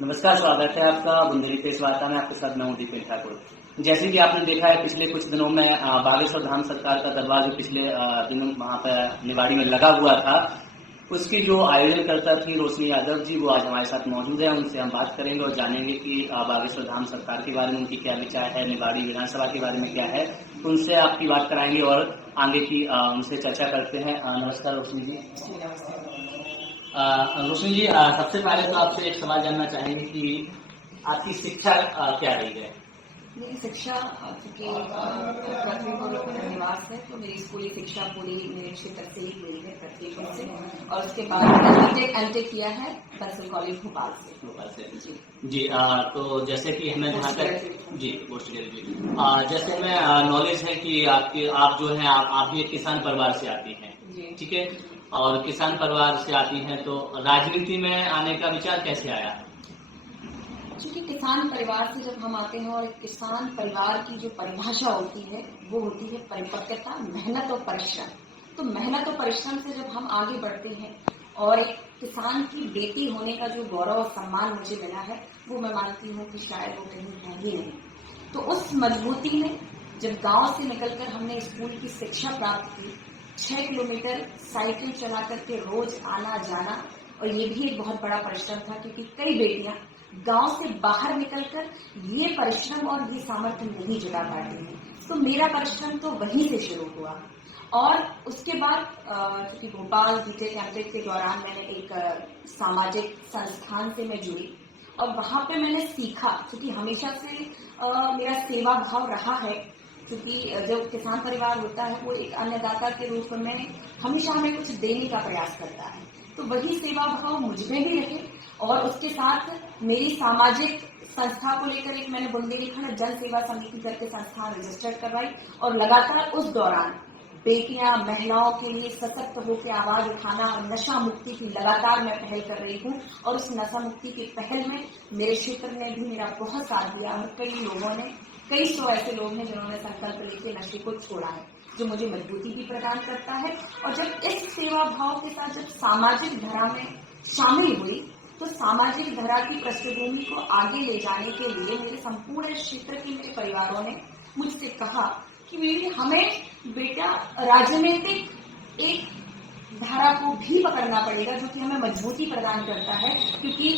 नमस्कार, स्वागत है आपका बुंदेली प्रेस वार्ता में। आपके साथ मैं हूं दीपेन ठाकुर। जैसे कि आपने देखा है पिछले कुछ दिनों में बागेश्वर धाम सरकार का दरबार जो पिछले दिनों वहां पर निवाड़ी में लगा हुआ था, उसकी जो आयोजनकर्ता थी रोशनी यादव जी, वो आज हमारे साथ मौजूद है। उनसे हम बात करेंगे और जानेंगे कि बागेश्वर धाम सरकार के बारे में उनकी क्या विचार है, निवाड़ी विधानसभा के बारे में क्या है। उनसे आपकी बात कराएंगे और आगे की उनसे चर्चा करते हैं। नमस्कार रोशनी जी। रोशन जी, सबसे पहले तो आपसे एक सवाल जानना चाहेंगे कि आपकी शिक्षा क्या रही है? मेरी शिक्षा चूँकि प्राथमिक और निवास है, तो मेरी स्कूली शिक्षा पूरी मेरे क्षेत्र से ही हुई है, प्रत्येक से। और उसके बाद मैंने एमटेक किया है दरअसल कॉलेज भोपाल से। जी, तो जैसे कि हमें जहाँ तक जी पोस्ट ग्रेजुएट जैसे हमें नॉलेज है कि आप जो है आप भी एक किसान परिवार से आती हैं, ठीक है, और किसान परिवार से आती हैं, तो राजनीति में आने का विचार कैसे आया? क्योंकि किसान परिवार से जब हम आते हैं और किसान परिवार की जो परिभाषा होती है वो होती है परिपक्वता, मेहनत और परिश्रम। तो मेहनत और परिश्रम से जब हम आगे बढ़ते हैं और एक किसान की बेटी होने का जो गौरव और सम्मान मुझे मिला है, वो मैं मानती हूँ कि शायद वो कहीं है ही नहीं। तो उस मजबूती में जब गांव से निकलकर हमने स्कूल की शिक्षा प्राप्त की, 6 किलोमीटर साइकिल चला करके रोज आना जाना, और ये भी एक बहुत बड़ा परिश्रम था क्योंकि कई बेटियां गांव से बाहर निकलकर ये परिश्रम और ये सामर्थ्य नहीं जुटा पाती हैं। तो मेरा परिश्रम तो वहीं से शुरू हुआ। और उसके बाद क्योंकि भोपाल बीटेक एमटेक के दौरान मैंने एक सामाजिक संस्थान से मैं जुड़ी और वहां पे मैंने सीखा, क्योंकि हमेशा से मेरा सेवा भाव रहा है। क्योंकि जो किसान परिवार होता है वो एक अन्नदाता के रूप में हमेशा हमें कुछ देने का प्रयास करता है, तो वही सेवा भाव मुझ में भी रहे। और उसके साथ मेरी सामाजिक संस्था को लेकर एक मैंने बुंदेलखंड जन सेवा समिति करके संस्था रजिस्टर्ड करवाई और लगातार उस दौरान बेटियां महिलाओं के लिए सशक्त होकर आवाज उठाना और नशा मुक्ति की लगातार मैं पहल कर रही हूँ। और उस नशा मुक्ति की पहल में मेरे क्षेत्र ने भी मेरा बहुत साथ दिया और कई सौ ऐसे लोग हैं जिन्होंने संकल्प लेकर नशे को छोड़ा है, जो मुझे मजबूती भी प्रदान करता है। और जब इस सेवा भाव के साथ जब सामाजिक धारा में शामिल हुई, तो सामाजिक धारा की पृष्ठभूमि को आगे ले जाने के लिए मेरे संपूर्ण क्षेत्र के मेरे परिवारों ने मुझसे कहा कि बेटी हमें बेटा राजनीतिक एक धारा को भी पकड़ना पड़ेगा, जो कि हमें मजबूती प्रदान करता है। क्योंकि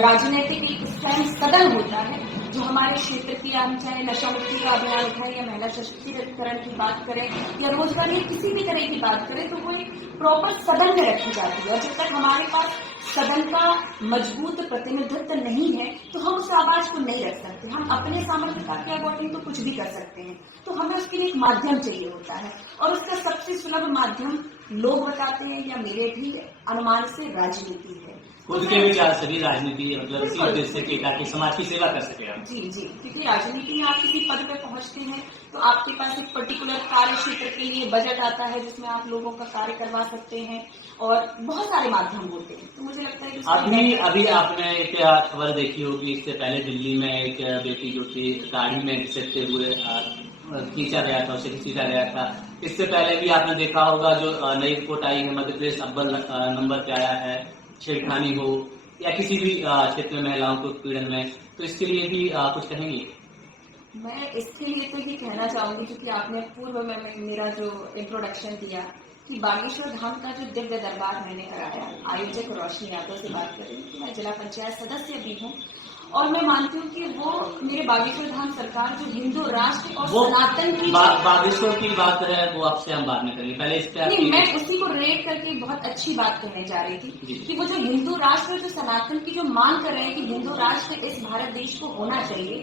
राजनीतिक एक स्वयं सदन होता है जो हमारे क्षेत्र की, हम चाहे नशा मुक्ति का अभियान उठाएं या महिला सशक्तिकरण की बात करें या रोजगार या किसी भी तरह की बात करें, तो वो एक प्रॉपर सदन में रखी जाती है। और जब तक हमारे पास सदन का मजबूत प्रतिनिधित्व नहीं है तो हम उस आवाज को नहीं रख सकते। हम अपने सामर्थ्यता के अकॉर्डिंग तो कुछ भी कर सकते हैं, तो हमें उसके लिए एक माध्यम चाहिए होता है। और उसका सबसे सुलभ माध्यम लोग बताते हैं या मेरे भी अनुमान से राजनीति है। खुद के विचार से भी राजनीति मतलब इसी उद्देश्य से ताकि समाज की सेवा कर सके आप। जी, क्योंकि राजनीति में आप किसी पद पे पहुंचते हैं तो आपके पास एक पर्टिकुलर कार्य क्षेत्र के लिए बजट आता है जिसमें आप लोगों का कार्य करवा सकते हैं और बहुत सारे माध्यम होते हैं। तो मुझे लगता है कि अभी आपने एक खबर देखी होगी, इससे पहले दिल्ली में एक बेटी जो थी गाड़ी में घिसटते हुए खींचा गया था, उसे खींचा गया था। इससे पहले भी आपने देखा होगा जो नई रिपोर्ट आई है, मध्य प्रदेश अव्वल नंबर पे आया है, छेड़खानी हो या किसी भी क्षेत्र में महिलाओं को उत्पीड़न में, तो इसके लिए भी कुछ कहेंगे? मैं इसके लिए तो ये कहना चाहूंगी, क्योंकि आपने पूर्व में मेरा जो इंट्रोडक्शन दिया कि बागेश्वर धाम का जो दिव्य दरबार मैंने कराया, आयोजक रोशनी यादव से बात करें कि मैं जिला पंचायत सदस्य भी हूँ और मैं मानती हूँ कि वो मेरे बागेश्वर धाम सरकार जो हिंदू राष्ट्र और सनातन की बागेश्वर की बात है वो आपसे हम बाद में करेंगे, पहले इस पे नहीं, मैं उसी को रेट करके बहुत अच्छी बात कहने जा रही थी कि वो जो हिंदू राष्ट्र जो सनातन की जो मांग कर रहे हैं कि हिंदू राष्ट्र इस भारत देश को होना चाहिए,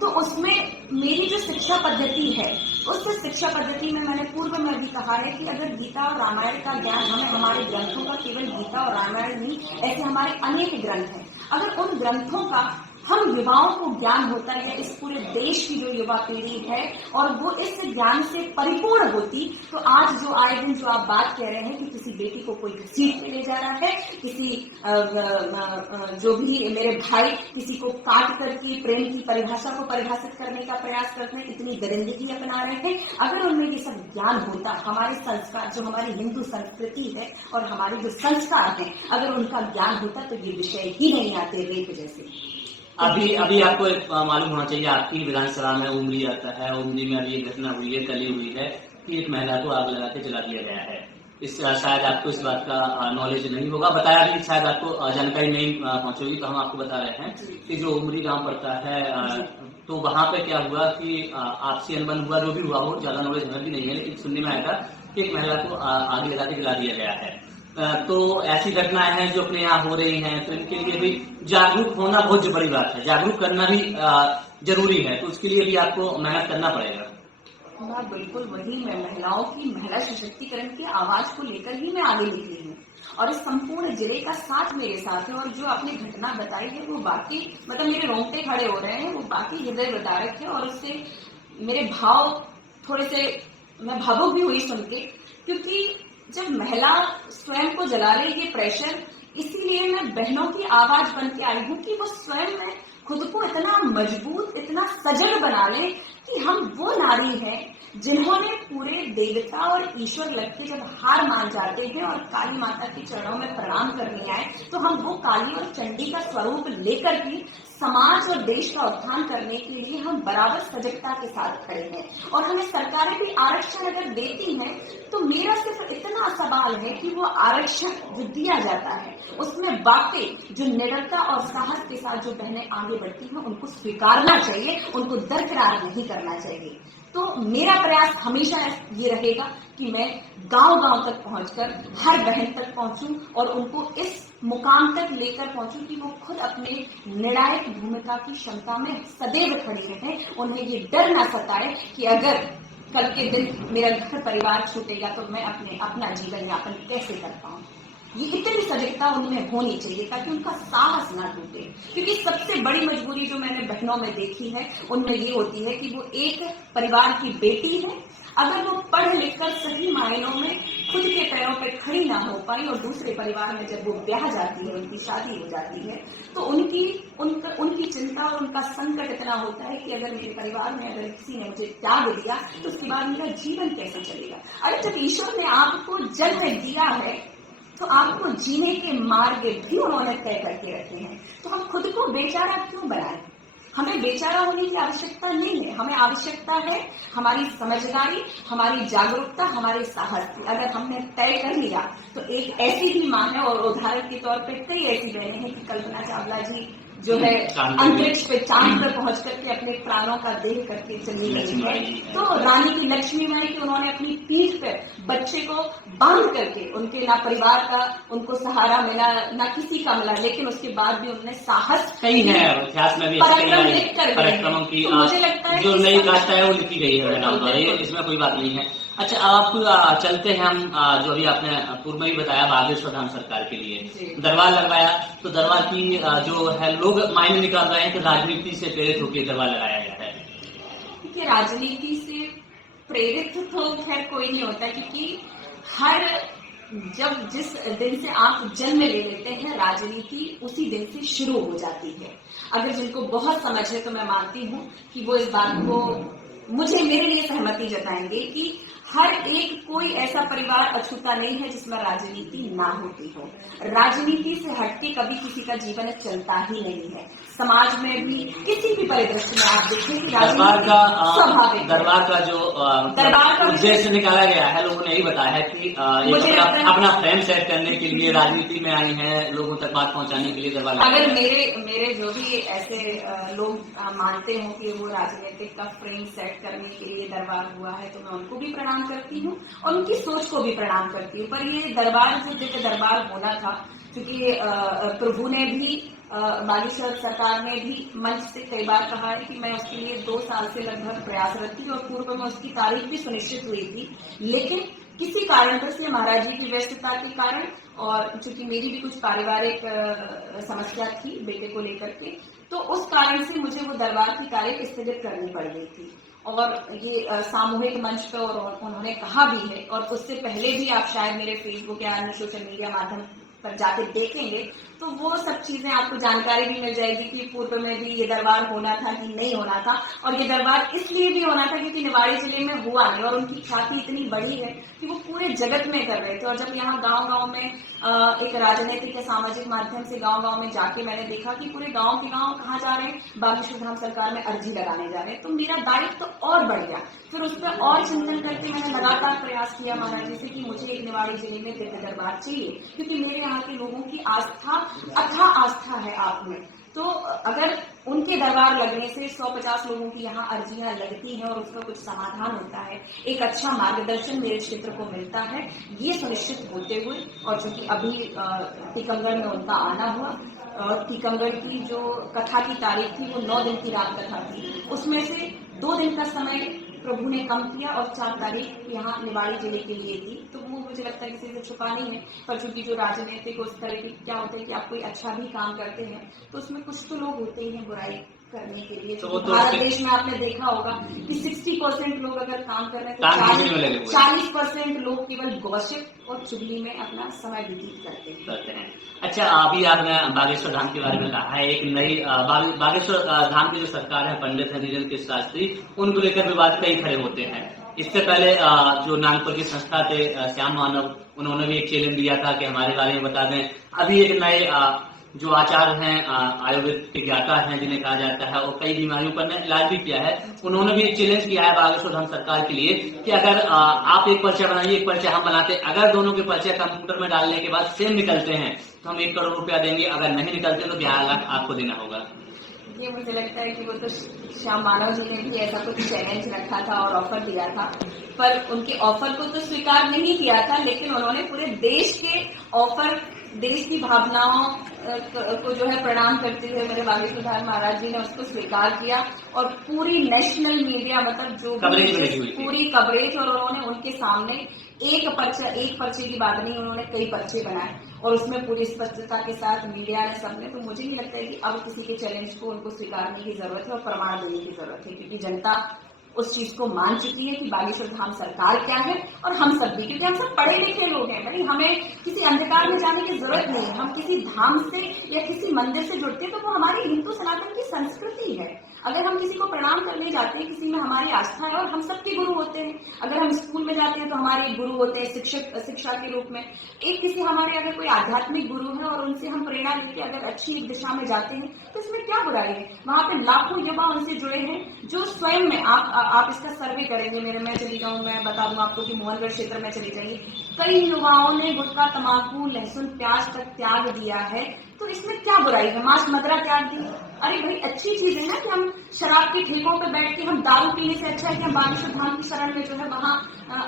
तो उसमें मेरी जो शिक्षा पद्धति है, उस शिक्षा पद्धति में मैंने पूर्व में भी कहा है कि अगर गीता और रामायण का ज्ञान हमें हमारे ग्रंथों का, केवल गीता और रामायण नहीं, ऐसे हमारे अनेक ग्रंथ हैं, अगर उन ग्रंथों का हम युवाओं को ज्ञान होता है, इस पूरे देश की जो युवा पीढ़ी है और वो इस ज्ञान से परिपूर्ण होती, तो आज जो आए दिन जो आप बात कह रहे हैं कि किसी बेटी को कोई घसीट में ले जा रहा है, किसी जो भी मेरे भाई किसी को काट करके प्रेम की परिभाषा को परिभाषित करने का प्रयास करते हैं, इतनी दरिंदगी अपना रहे हैं, अगर उनमें ये सब ज्ञान होता, हमारे संस्कार जो हमारी हिंदू संस्कृति है और हमारे जो संस्कार हैं, अगर उनका ज्ञान होता तो ये विषय ही नहीं आते रेप जैसे। अभी आपको एक मालूम होना चाहिए, आपकी विधानसभा में उमरी आता है, उमरी में अभी एक घटना हुई है, कल ही हुई है कि एक महिला को आग लगा के जला दिया गया है। इस शायद आपको इस बात का नॉलेज नहीं होगा, बताया भी शायद आपको जानकारी नहीं पहुंचेगी, तो हम आपको बता रहे हैं कि जो उमरी गांव पड़ता है, तो वहां पे क्या हुआ कि आपसी अनबन हुआ, जो भी हुआ हो, ज्यादा नॉलेज हमें भी नहीं है, लेकिन सुनने में आया था कि एक महिला को आग लगा के जला दिया गया है। तो ऐसी घटनाएं हैं जो अपने यहाँ हो रही हैं, तो इनके लिए भी जागरूक होना बहुत बड़ी बात है, जागरूक करना भी जरूरी है, तो उसके लिए भी आपको मेहनत करना पड़ेगा। बिल्कुल वही, मैं महिलाओं की महिला सशक्तिकरण की आवाज को लेकर ही मैं आगे निकली हूँ और इस संपूर्ण जिले का साथ मेरे साथ है। और जो आपने घटना बताई है वो बाकी मतलब मेरे रोंगटे खड़े हो रहे हैं, वो बाकी हृदय विदारक है और उससे मेरे भाव थोड़े से मैं भावुक भी हुई सुन के, क्योंकि जब महिला स्वयं को जला रही है प्रेशर, इसीलिए मैं बहनों की आवाज बन के आई हूँ कि वो स्वयं में खुद को इतना मजबूत, इतना सजग बना ले कि हम वो नारी हैं जिन्होंने पूरे देवता और ईश्वर लग के जब हार मान जाते हैं और काली माता के चरणों में प्रणाम करने आए, तो हम वो काली और चंडी का स्वरूप लेकर भी समाज और देश का उत्थान करने के लिए हम बराबर सजगता के साथ खड़े हैं। और हमें सरकारें भी आरक्षण अगर देती हैं तो मेरा सिर्फ इतना सवाल है कि वो आरक्षण जो दिया जाता है उसमें वाकई जो निडरता और साहस के साथ जो बहनें आगे बढ़ती हैं उनको स्वीकारना चाहिए, उनको दरकिनार नहीं करना चाहिए। तो मेरा प्रयास हमेशा ये रहेगा कि मैं गांव-गांव तक पहुंचकर हर बहन तक पहुंचूं और उनको इस मुकाम तक लेकर पहुंचूं कि वो खुद अपने निर्णायक भूमिका की क्षमता में सदैव खड़ी रहें। उन्हें ये डर ना सताए कि अगर कल के दिन मेरा घर परिवार छूटेगा तो मैं अपना जीवन यापन कैसे कर पाऊं। ये इतनी सजगता उनमें होनी चाहिए ताकि उनका साहस ना टूटे, क्योंकि सबसे बड़ी मजबूरी जो मैंने बहनों में देखी है उनमें ये होती है कि वो एक परिवार की बेटी है, अगर वो पढ़ लिखकर सही मायनों में खुद के पैरों पर खड़ी ना हो पाई और दूसरे परिवार में जब वो ब्याह जाती है, उनकी शादी हो जाती है, तो उनकी चिंता और उनका संकट इतना होता है कि अगर मेरे परिवार में अगर किसी ने मुझे त्याग दिया तो उसके बाद मेरा जीवन कैसे चलेगा। अरे जब ईश्वर ने आपको जन्म दिया है तो आपको जीने के मार्ग भी उन्होंने तय करके रखे हैं, तो हम खुद को बेचारा क्यों बनाएं। हमें बेचारा होने की आवश्यकता नहीं है, हमें आवश्यकता है हमारी समझदारी, हमारी जागरूकता, हमारे साहस की। अगर हमने तय कर लिया तो एक ऐसी ही माँ है और उदाहरण के तौर पे कई ऐसी बहनें हैं कि कल्पना चावला जी जो है अंतरिक्ष पे चांद पर पहुंच करके अपने प्राणों का देह करके चली गई है, तो रानी की लक्ष्मीबाई की उन्होंने अपनी पीठ पर बच्चे को बांध करके, उनके ना परिवार का उनको सहारा मिला ना किसी का मिला, लेकिन उसके बाद भी उन्होंने साहस कई है इतिहास में भी पराक्रमों की मुझे लगता है जो नई गाथा है वो लिखी गई है, इसमें कोई बात नहीं है। अच्छा, आप चलते हैं, हम जो भी आपने पूर्व में ही बताया बागेश्वर धाम सरकार के लिए दरबार लगवाया, तो दरबार की जो है लोग मायने निकाल रहे हैं कि राजनीति से प्रेरित होकर दरबार लगाया गया है। क्योंकि राजनीति से प्रेरित तो खैर कोई नहीं होता, क्योंकि हर जब जिस दिन से आप जन्म ले लेते हैं राजनीति उसी दिन से शुरू हो जाती है। अगर जिनको बहुत समझ है तो मैं मानती हूँ कि वो इस बात को मेरे लिए सहमति जताएंगे कि हर एक कोई ऐसा परिवार अछूता नहीं है जिसमें राजनीति ना होती हो। राजनीति से हटके कभी किसी का जीवन चलता ही नहीं है। समाज में भी किसी भी परिदृश्य में आप देखें कि दरबार का जो उद्देश्य निकाला गया है, लोगों ने यही बताया है कि अपना फ्रेम सेट करने के लिए राजनीति में आई हैं, लोगों तक बात पहुंचाने के लिए दरबार। अगर मेरे जो भी ऐसे लोग मानते हो कि वो राजनीतिक का फ्रेम सेट करने के लिए दरबार हुआ है, तो मैं उनको भी प्रणाम करती हूँ और उनकी सोच को भी प्रणाम करती हूँ। पर ये दरबार जो दिव्य दरबार होना था, क्योंकि प्रभु ने भी बागेश्वर सरकार ने भी मंच से कई बार कहा है कि मैं उसके लिए 2 साल से लगभग प्रयासरत थी और पूर्व में उसकी तारीख भी सुनिश्चित हुई थी, लेकिन किसी कारणवश या महाराज जी की व्यस्तता के कारण और चूंकि मेरी भी कुछ पारिवारिक समस्या थी बेटे को लेकर के, तो उस कारण से मुझे वो दरबार की तारीख स्थगित करनी पड़ गई थी। और ये सामूहिक मंच पर और उन्होंने कहा भी है, और उससे पहले भी आप शायद मेरे फेसबुक या अन्य सोशल मीडिया माध्यम पर जाके देखेंगे तो वो सब चीजें आपको जानकारी भी मिल जाएगी कि पूर्व में भी ये दरबार होना था कि नहीं होना था। और ये दरबार इसलिए भी होना था क्योंकि निवाड़ी जिले में हुआ नहीं, और उनकी ख्याति इतनी बड़ी है कि वो पूरे जगत में कर रहे थे। और जब यहाँ गांव-गांव में एक राजनीतिक या सामाजिक माध्यम से गांव-गांव में जाके मैंने देखा कि पूरे गांव के गांव कहाँ जा रहे हैं, बागेश्वर धाम सरकार में अर्जी लगाने जा रहे हैं, तो मेरा दायित्व तो और बढ़ गया। फिर उस पर और चिंतन करके मैंने लगातार प्रयास किया महाराज जी से कि मुझे एक निवाड़ी जिले में दिव्य दरबार चाहिए, क्योंकि मेरे यहाँ के लोगों की आस्था, अथाह आस्था है आप में। तो अगर उनके दरबार लगने से 150 लोगों की यहाँ अर्जियां लगती हैं और उसका कुछ समाधान होता है, एक अच्छा मार्गदर्शन मेरे क्षेत्र को मिलता है, ये सुनिश्चित होते हुए, और चूंकि अभी टीकमगढ़ में उनका आना हुआ, टीकमगढ़ की जो कथा की तारीख थी वो 9 दिन की रात कथा थी, उसमें से 2 दिन का समय प्रभु ने कम किया और 4 तारीख यहाँ निवाड़ी जिले के लिए दी। तो वो मुझे लगता है किसी से छुपा नहीं है, पर चूंकि जो राजनीतिक उस तरह की क्या होता है कि आप कोई अच्छा भी काम करते हैं तो उसमें कुछ तो लोग होते ही हैं बुराई करने के लिए। तो भारत देश में आपने देखा होगा कि 60% लोग अगर काम कर रहे हैं तो 40% लोग केवल गॉसिप और चुगली में अपना समय व्यतीत करते हैं। अच्छा, अभी आपने बागेश्वर धाम के बारे में कहा है, एक नई बागेश्वर धाम की जो सरकार है पंडित हरिजन के शास्त्री, उनको लेकर विवाद कई खड़े होते हैं। इससे पहले जो नागपुर की संस्था थे श्याम मानव, उन्होंने भी एक चैलेंज दिया था कि हमारे बारे में बता दें। अभी एक नए जो आचार्य हैं, आयुर्वेद के ज्ञाता हैं जिन्हें कहा जाता है, और कई बीमारियों पर इलाज भी किया है, उन्होंने भी एक चैलेंज किया है बागेश्वर धाम सरकार के लिए कि अगर आप एक पर्चा बनाइए, एक पर्चा हम बनाते, अगर दोनों के पर्चे कंप्यूटर में डालने के बाद सेम निकलते हैं तो हम 1 करोड़ रुपया देंगे, अगर नहीं निकलते तो 11 लाख आपको देना होगा। ये मुझे लगता है कि वो तो श्याम मानव जी ने भी ऐसा कुछ चैलेंज रखा था और ऑफर दिया था, पर उनके ऑफर को तो स्वीकार नहीं किया था, लेकिन उन्होंने पूरे देश के ऑफर, देश की भावनाओं को जो है प्रणाम करते हुए मेरे बागेश्वर धाम महाराज जी ने उसको स्वीकार किया, और पूरी नेशनल मीडिया, मतलब जो पूरी कवरेज, और उन्होंने उनके सामने एक पर्चे की बात नहीं, उन्होंने कई पर्चे बनाए और उसमें पूरी स्पष्टता के साथ मीडिया ने, सबने। तो मुझे नहीं लगता है कि अब किसी के चैलेंज को उनको स्वीकारने की जरूरत है और प्रमाण देने की जरूरत है, क्योंकि जनता उस चीज को मान चुकी है कि बागेश्वर धाम सरकार क्या है, और हम सब भी, क्योंकि हम सब पढ़े लिखे लोग हैं भाई, हमें किसी अंधकार में जाने की जरूरत नहीं है। हम किसी धाम से या किसी मंदिर से जुड़ते हैं तो वो हमारी हिंदू सनातन की संस्कृति है। अगर हम किसी को प्रणाम करने जाते हैं, किसी में हमारी आस्था है, और हम सबके गुरु होते हैं। अगर हम स्कूल में जाते हैं तो हमारे गुरु होते हैं शिक्षा के रूप में। एक किसी हमारे अगर कोई आध्यात्मिक गुरु है और उनसे हम प्रेरणा लेके अगर अच्छी एक दिशा में जाते हैं तो इसमें क्या बुराई है। वहां पे लाखों युवा उनसे जुड़े हैं जो स्वयं में, आप इसका सर्वे करेंगे, मैं चली जाऊँ, मैं बता दूं आपको कि मोहनगढ़ क्षेत्र में चली जाइए, कई युवाओं ने गुटखा, तम्बाकू, लहसुन, प्याज तक त्याग दिया है। तो इसमें क्या बुराई है? मांस मदिरा त्याग दी, अरे भाई अच्छी चीज है ना कि हम शराब के ठेकों पे बैठ के हम दारू पीने से अच्छा है कि हम बागेश्वर धाम की शरण में जो है वहाँ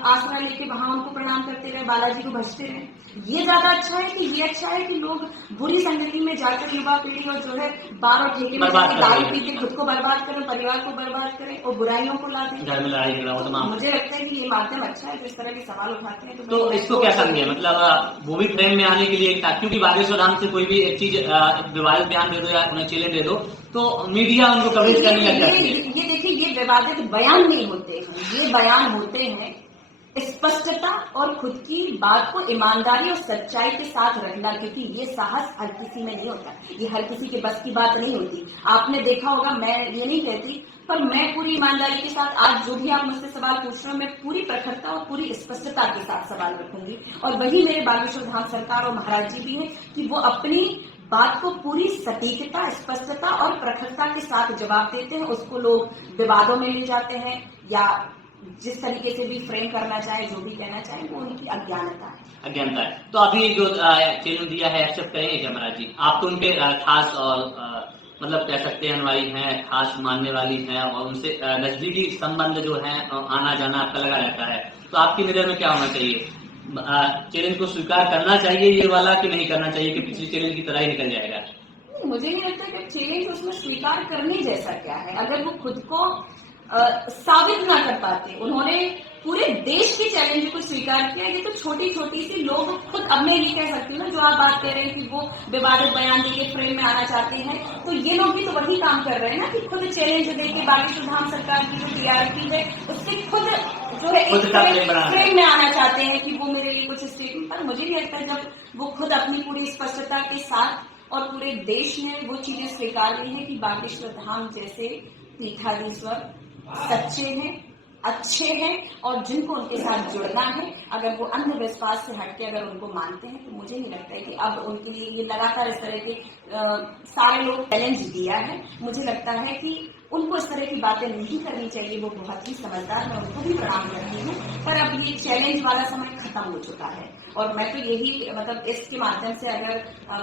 आसरा लेके वहां उनको प्रणाम करते रहे, बालाजी को भजते रहे। ये ज्यादा अच्छा है कि ये अच्छा है कि लोग बुरी संगति में जाकर युवा पीढ़ी और जो है बार और ठेके में जाकर दारू पी के खुद को बर्बाद करें, परिवार को बर्बाद करें और बुराइयों को ला दें। मुझे लगता है कि ये माध्यम अच्छा है जो इस तरह के सवाल उठाते हैं। तो इसको क्या समझे, मतलब वो भी फ्रेम में आने के लिए, क्योंकि बागेश्वर धाम से कोई भी एक चीज विवादित बयान दे दो या उन्हें चैलेंज दे दो तो मीडिया उनको कवरेज करने लग जाती है। ये देखिए, ये विवादित बयान नहीं होते हैं, ये बयान होते हैं स्पष्टता और खुद की बात को ईमानदारी और सच्चाई के साथ रखना, क्योंकि ये साहस हर किसी में नहीं होता, ये हर किसी के बस की बात नहीं होती। आपने देखा होगा, मैं ये नहीं कहती, पर मैं पूरी ईमानदारी के साथ आज जो भी आप मुझसे सवाल पूछ रहे हो, मैं पूरी प्रखरता और पूरी स्पष्टता के साथ सवाल रखूंगी। और वही मेरे बागेश्वर धाम सरकार और महाराज जी भी हैं कि वो अपनी बात को पूरी सटीकता, स्पष्टता और प्रखरता के साथ जवाब देते हैं। उसको लोग विवादों में ले जाते हैं या जिस तरीके से भी फ्रेम करना चाहे, जो भी कहना चाहे, वो उनकी अज्ञानता है। तो अभी जो चैलेंज दिया है एक्सेप्ट करेंगे क्या महाराज जी? आप तो उनके खास और मतलब कह सकते हैं अनुयायी हैं, खास मानने वाली हैं, और उनसे नजदीकी संबंध जो है आना जाना आपका लगा रहता है, तो आपकी नजर में क्या होना चाहिए? चैलेंज को स्वीकार करना चाहिए ये वाला कि नहीं करना चाहिए कि पिछले चैलेंज की तरह ही निकल जाएगा? मुझे नहीं लगता कि चैलेंज उसमें स्वीकार करने जैसा क्या है। अगर वो खुद को साबित ना कर पाते, उन्होंने पूरे देश के चैलेंज को स्वीकार किया। ये तो छोटी छोटी सी लोग खुद, अब मैं ये कह सकती हूँ ना, जो आप बात कर रहे हैं कि वो विवादित बयान देके फ्रेम में आना चाहते हैं, तो ये लोग भी तो वही काम कर रहे हैं ना कि खुद चैलेंज देके बागेश्वर धाम सरकार की जो टीआरपी है उससे खुद जो है एक फ्रेम में आना चाहते हैं कि वो मेरे लिए कुछ स्टेटमेंट। पर मुझे नहीं लगता जब वो खुद अपनी पूरी स्पष्टता के साथ और पूरे देश ने वो चीजें स्वीकार ली है कि बागेश्वर धाम जैसे पीठाधीश्वर सच्चे हैं, अच्छे हैं, और जिनको उनके साथ जुड़ना है, अगर वो अंधविश्वास से हटके अगर उनको मानते हैं, तो मुझे नहीं लगता है कि अब उनके लिए ये लगातार इस तरह के सारे लोग चैलेंज दिया है। मुझे लगता है कि उनको इस तरह की बातें नहीं करनी चाहिए। वो बहुत ही समझदार, मैं उनको भी प्रणाम करती हूँ, पर अब ये चैलेंज वाला समय खत्म हो चुका है। और मैं तो यही, मतलब इसके माध्यम से अगर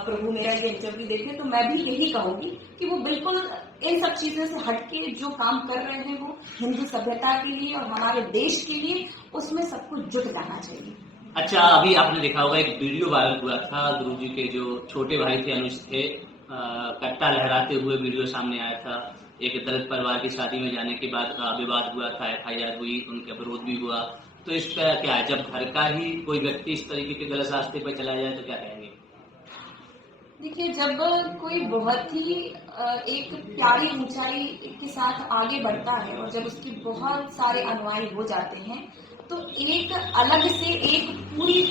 प्रभु मेरा ये इंटरव्यू देखे तो मैं भी यही कहूंगी कि वो बिल्कुल इन सब चीजों से हटके जो काम कर रहे हैं वो हिंदू सभ्यता के लिए और हमारे देश के लिए, उसमें सबको जुट जाना चाहिए। अच्छा, अभी आपने देखा होगा एक वीडियो वायरल हुआ था, गुरुजी के जो छोटे भाई थे अनुज थे, कट्टा लहराते हुए वीडियो सामने आया था। एक दलित परिवार की शादी में जाने के बाद विवाद हुआ था, FIR हुई, उनका विरोध भी हुआ। तो इस पर क्या है, जब घर का ही कोई व्यक्ति इस तरीके के गलत रास्ते पर चला जाए तो क्या कहेंगे? देखिए, जब कोई बहुत ही एक प्यारी ऊंचाई के साथ आगे बढ़ता है और जब उसके बहुत सारे अनुयायी हो जाते हैं, तो एक अलग से एक पूरी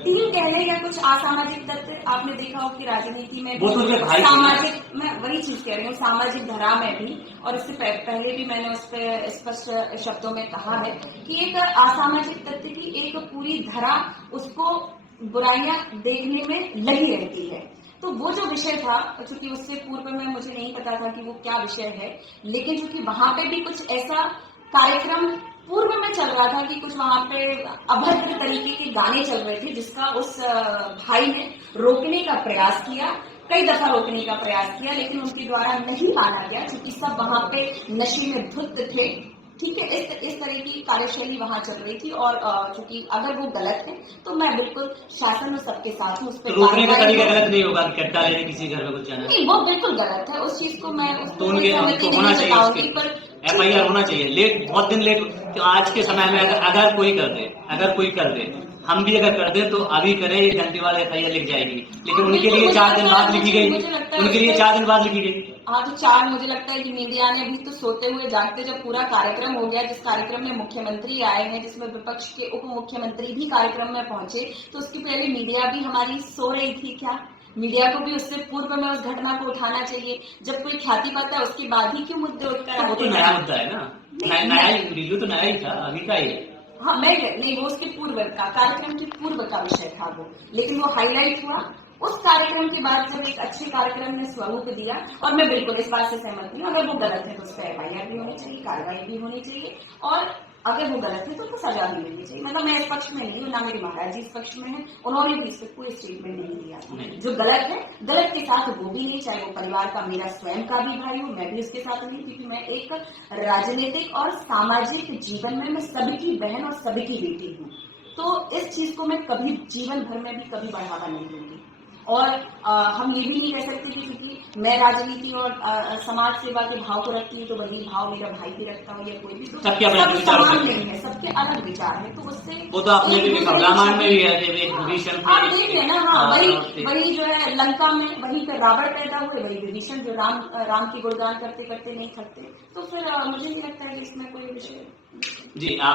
टीम कह लें या कुछ असामाजिक तत्व, आपने देखा हो कि राजनीति में भी सामाजिक, मैं वही चीज कह रही हूँ, सामाजिक धारा में भी, और इससे पहले भी मैंने उस पर स्पष्ट शब्दों में कहा है कि एक असामाजिक तत्व की एक पूरी धारा उसको बुराइयां देखने में लगी रहती है। तो वो जो विषय था, चूंकि उससे पूर्व में मुझे नहीं पता था कि वो क्या विषय है, लेकिन चूंकि वहां पे भी कुछ ऐसा कार्यक्रम पूर्व में चल रहा था कि कुछ वहां पे अभद्र तरीके के गाने चल रहे थे, जिसका उस भाई ने रोकने का प्रयास किया, कई दफा रोकने का प्रयास किया, लेकिन उनके द्वारा नहीं माना गया, क्योंकि सब वहां पे नशे में धुत थे। ठीक है, इस तरह की कार्यशैली वहां चल रही थी, और चूंकि अगर वो गलत है तो मैं बिल्कुल शासन में सबके साथ हूँ, उस पर रोकने का तरीका गलत नहीं होगा, कट्टा लेने किसी घर में कुछ जाना नहीं, वो बिल्कुल गलत है। उस चीज को मैं तो उनके होना चाहिए, पर FIR होना चाहिए। लेट, बहुत दिन लेट, तो आज के समय में अगर कोई कर दे, हम भी अगर कर दे तो अभी करे, घंटेवाल FIR लिख जाएगी, लेकिन उनके लिए 4 दिन बाद लिखी गई, उनके लिए 4 दिन बाद लिखी गई। हाँ, तो 4, मुझे लगता है कि मीडिया ने भी तो सोते हुए जागते, जब पूरा कार्यक्रम हो गया, जिस कार्यक्रम में मुख्यमंत्री आए हैं, जिसमें विपक्ष के उप मुख्यमंत्री भी कार्यक्रम में पहुंचे, तो उसके पहले मीडिया भी हमारी सो रही थी क्या? मीडिया को भी उससे पूर्व में उस घटना को उठाना चाहिए। जब कोई ख्याति पाता है उसके बाद ही क्यों मुद्दे उठकर आते हैं? वो तो नया मुद्दा है ना, नया वीडियो तो नया ही था, अभी का ही है। हाँ, मैं नहीं, वो उसके पूर्व का कार्यक्रम के पूर्व का विषय था वो, लेकिन वो हाईलाइट हुआ उस कार्यक्रम के बाद, जब एक अच्छे कार्यक्रम ने स्वरूप दिया। और मैं बिल्कुल इस बात से सहमत हूँ, अगर वो गलत है तो उस पर FIR भी होनी चाहिए, कार्रवाई भी होनी चाहिए, और अगर वो गलत है तो सजा भी मिलनी चाहिए। मतलब मैं इस पक्ष में नहीं हूँ, ना मेरे महाराज जी इस पक्ष में है, उन्होंने भी इस पर कोई स्टेटमेंट नहीं दिया। जो गलत है, गलत के साथ वो भी नहीं, चाहे वो परिवार का मेरा स्वयं का भी भाई हो, मैं भी उसके साथ नहीं, क्योंकि मैं एक राजनीतिक और सामाजिक जीवन में मैं सबकी बहन और सबकी बेटी हूँ। तो इस चीज को मैं कभी जीवन भर में भी कभी बढ़ावा नहीं दूंगी। और हम ये भी नहीं कह सकते कि क्योंकि मैं राजनीति और समाज सेवा के भाव को रखती हूँ तो वही भाव मेरा भाई भी रखता हूँ या कोई भी, तो सब समान नहीं है, सबके अलग विचार है। तो उससे वो तो आपने भी रामायण में भी है, विभीषण, आप देख रहे ना, हाँ, वही जो है लंका में वहीं पे रावण पैदा हुए, वही विभीषण जो राम की गुणगान करते करते नहीं थकते। तो फिर मुझे नहीं लगता है कि इसमें कोई विषय। जी।